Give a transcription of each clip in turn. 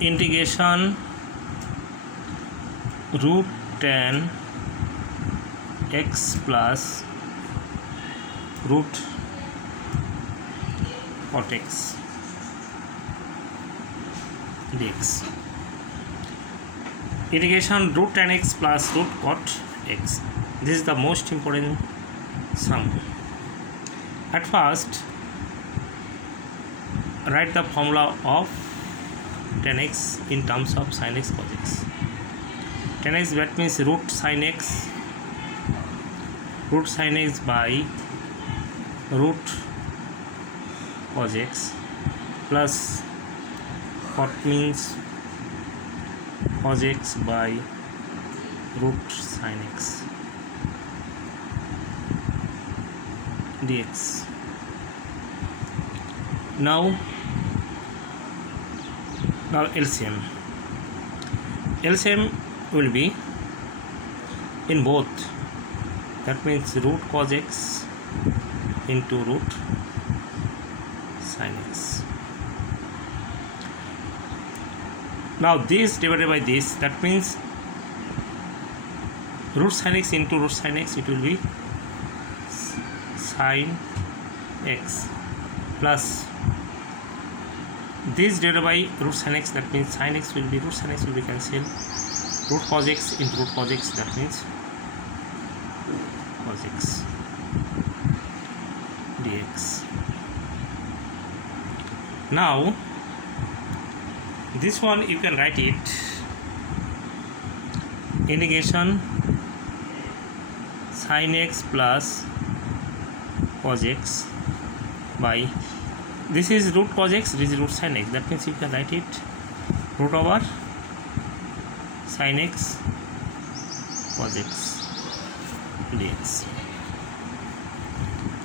integration root tan x plus root cot x dx. Integration root tan x plus root cot x. This is the most important sum. At first, write the formula of tan x in terms of sin x cos x. Tan x, that means root sin x by root cos x plus cot means cos x by root sin x dx. Now LCM will be in both, that means root cos x into root sin x. Now this divided by this, that means root sin x into root sin x, it will be sin x plus this divided by root sin x, that means sin x will be root sin x will be cancelled, root cos x into root cos x, that means cos x dx. Now this one you can write it integration sin x plus cos x by, this is root cos x, this is root sin x, that means you can write it root over sin x cos x dx.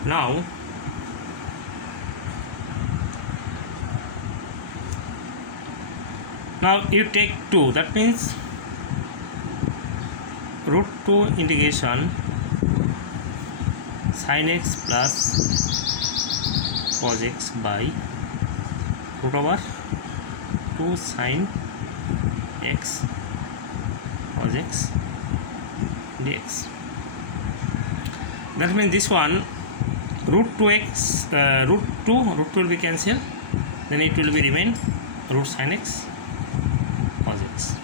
Now you take 2, that means root 2 integration sin x plus cos x by root over 2 sin x cos x dx. That means this one root 2x root 2 will be cancelled, then it will be remain root sin x cos x.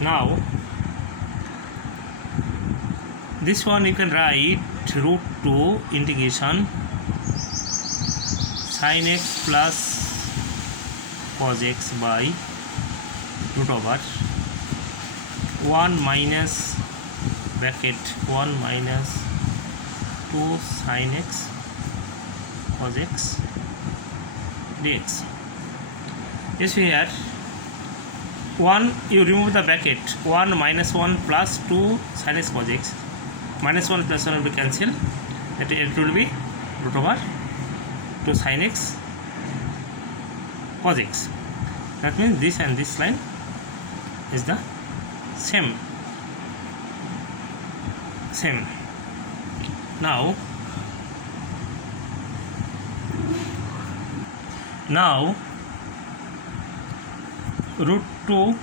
Now this one you can write root 2 integration sin x plus cos x by root over 1 minus bracket 1 minus 2 sin x cos x dx. Yes, here 1 you remove the bracket, 1 minus 1 plus 2 sin x cos x, minus 1 plus 1 will be cancelled, it will be root over 2 sin x cos x. That means this and this line is the same. Now root 2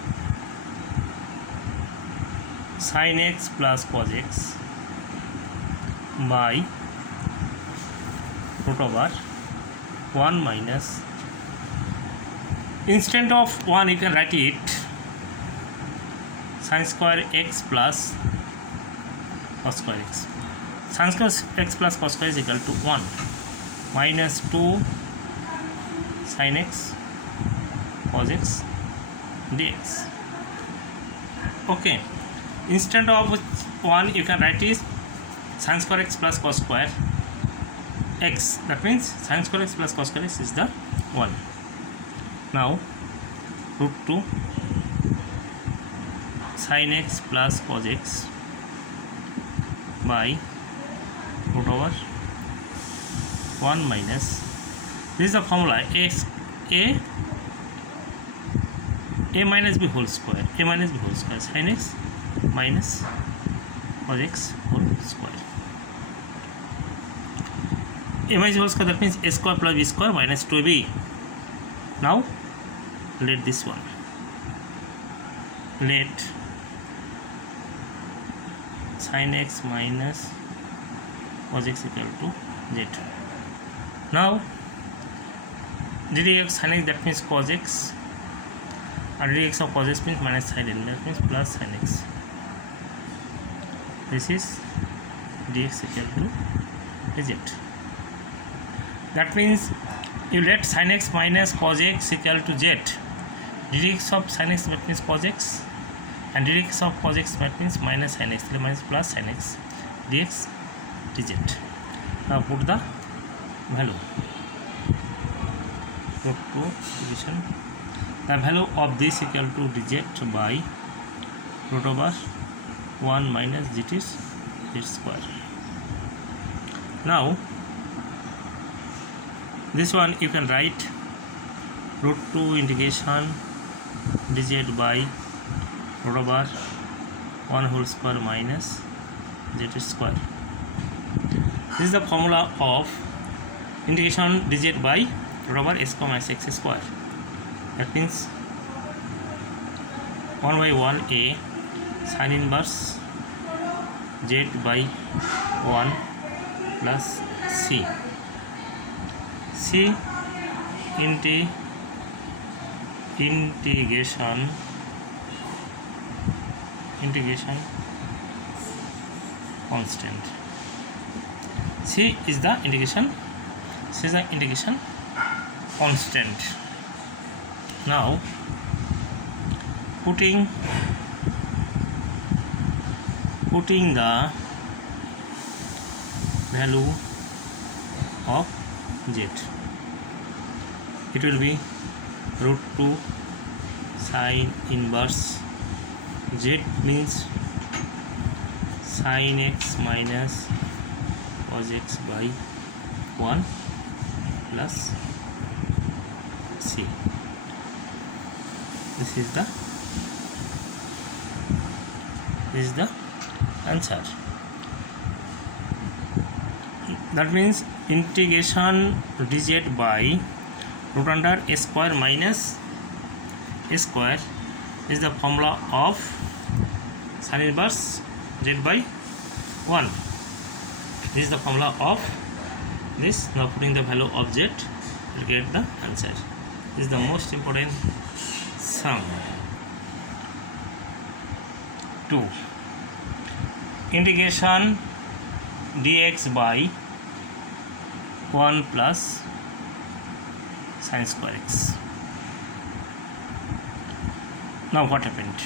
sin x plus cos x by root over 1 minus, instead of 1 you can write it sin square x plus cos square x. Sin square x plus cos square is equal to 1 minus 2 sin x cos x dx. Okay, instead of 1 you can write is sin square x plus cos square x, that means sin square x plus cos square x is the 1. Now root 2 sin x plus cos x by root over 1 minus, this is the formula, a a minus b whole square, a minus b whole square, sin x minus cos x whole square. A minus b whole square, that means a square plus b square minus 2ab. Now let this one, let sin x minus cos x equal to z. Now ddx sin x, that means cos x, and ddx of cos x means minus sin x, that means plus sin x. This is dx equal to z. That means you let sin x minus cos x equal to z. Dx of sin x, that means cos x, and dx of cos x, that means minus sin x, minus plus sin x, dx dz. Now put the value. Put to division. The value of this equal to dz by root over 1 minus z is z square. Now this one you can write root 2 integration dz by root over 1 whole square minus z square. This is the formula of integration dz by root over s minus x square. That means 1 by 1a sin inverse z by 1 plus c integration constant. C is the integration constant. Now putting the value of z, it will be root 2 sin inverse z means sin x minus cos x by 1 plus c. This is the answer. That means integration dz by root under a square minus a square is the formula of sin inverse z by 1. This is the formula of this. Now putting the value of z, will get the answer. This is the most important sum. 2. Integration dx by 1 plus sin square x. Now what happened?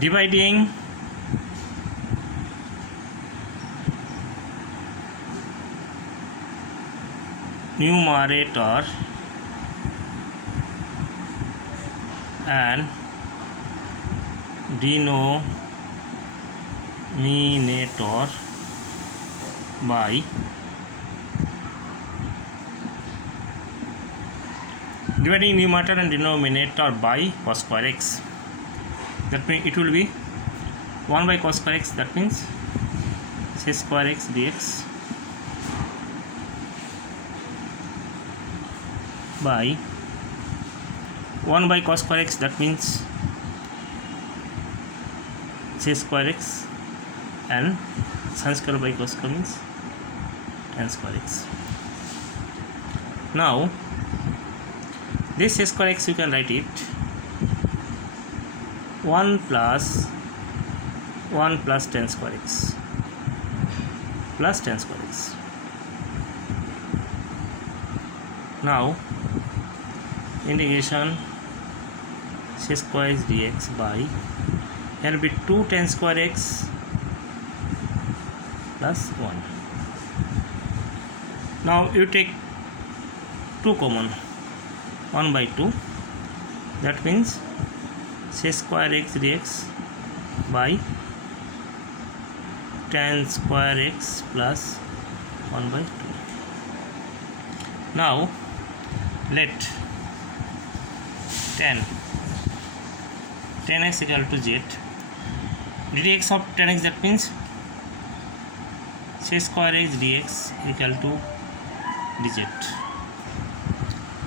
Dividing numerator and denominator by dividing numerator and denominator by cos square x. That means it will be 1 by cos square x, that means sec square x dx by 1 by cos square x, that means sec square x, and sin square by cos square means tan square x. Now this sec square x, you can write it 1 plus tan square x plus tan square x. Now integration sec square x dx by, here will be 2 tan square x plus 1. Now you take 2 common, 1 by 2, that means sec square x dx by tan square x plus 1 by 2. Now let 10 x equal to z. dx of 10x, that means c square is dx equal to dz.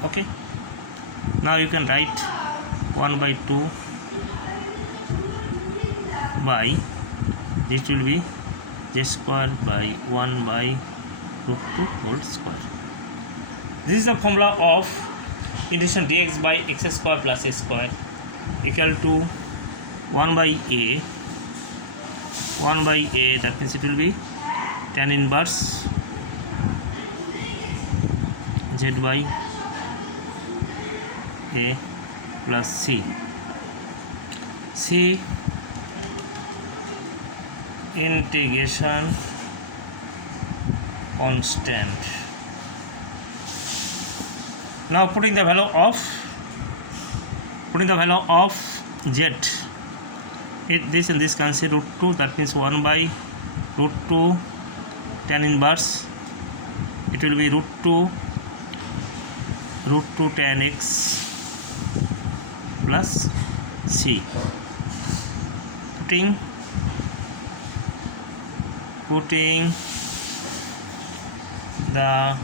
Okay, now you can write 1 by 2 by this will be z square by 1 by root 2 whole square. This is the formula of integration dx by x square plus a square equal to 1 by a, that means it will be tan inverse z by a plus c integration constant. Now putting the value of z, this and this cancel, root 2, that means 1 by root 2 tan inverse, it will be root 2 tan x plus c. Putting the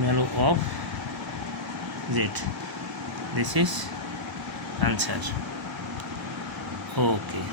value of z, this is answer. Okay.